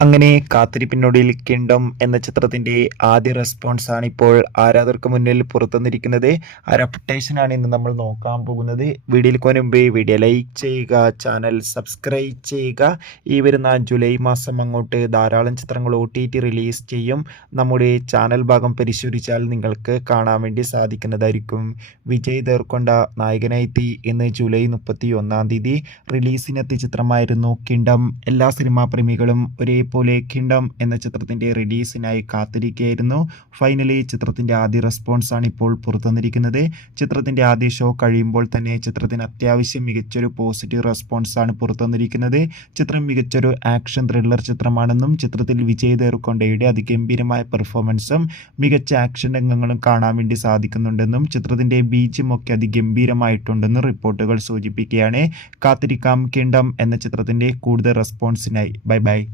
അങ്ങനെ കാത്തിരിപ്പിനൊടുവിൽ കിങ്ഡം എന്ന ചിത്രത്തിന്റെ ആദ്യ റെസ്പോൺസ് ആണ് ഇപ്പോൾ ആരാധകർക്ക് മുന്നിൽ പുറത്തുവന്നിരിക്കുന്നത്. ആ റെപ്യൂട്ടേഷനാണ് ഇന്ന് നമ്മൾ നോക്കാൻ പോകുന്നത്. വീഡിയോയിൽ മുൻപ് വീഡിയോ ലൈക്ക് ചെയ്യുക, ചാനൽ സബ്സ്ക്രൈബ് ചെയ്യുക. ഈ വരുന്ന ജൂലൈ മാസം അങ്ങോട്ട് ധാരാളം ചിത്രങ്ങൾ OTT റിലീസ് ചെയ്യും. നമ്മുടെ ചാനൽ ഭാഗം പരിശോധിച്ചാൽ നിങ്ങൾക്ക് കാണാൻ വേണ്ടി സാധിക്കുന്നതായിരിക്കും. വിജയ് ദേവർകൊണ്ട നായകനായെത്തി ഇന്ന് ജൂലൈ 31 റിലീസിനെത്തിയ ചിത്രമായിരുന്നു കിങ്ഡം. എല്ലാ സിനിമാ പ്രേമികളും പോലെ കിങ്ഡം എന്ന ചിത്രത്തിന്റെ റിലീസിനായി കാത്തിരിക്കുകയായിരുന്നു. ഫൈനലി ചിത്രത്തിന്റെ ആദ്യ റെസ്പോൺസ് ആണ് ഇപ്പോൾ പുറത്തുവന്നിരിക്കുന്നത്. ചിത്രത്തിന്റെ ആദ്യ ഷോ കഴിയുമ്പോൾ തന്നെ ചിത്രത്തിന് അത്യാവശ്യം മികച്ചൊരു പോസിറ്റീവ് റെസ്പോൺസ് ആണ് പുറത്തുവന്നിരിക്കുന്നത്. ചിത്രം മികച്ചൊരു ആക്ഷൻ ത്രില്ലർ ചിത്രമാണെന്നും ചിത്രത്തിൽ വിജയ് ദേവർകൊണ്ടയുടെ അതിഗംഭീരമായ പെർഫോമൻസും മികച്ച ആക്ഷൻ രംഗങ്ങളും കാണാൻ വേണ്ടി സാധിക്കുന്നുണ്ടെന്നും ചിത്രത്തിന്റെ ബീജം ഒക്കെ അതിഗംഭീരമായിട്ടുണ്ടെന്നും റിപ്പോർട്ടുകൾ സൂചിപ്പിക്കുകയാണ്. കാത്തിരിക്കാം കിങ്ഡം എന്ന ചിത്രത്തിന്റെ കൂടുതൽ റെസ്പോൺസിനായി. Bye bye.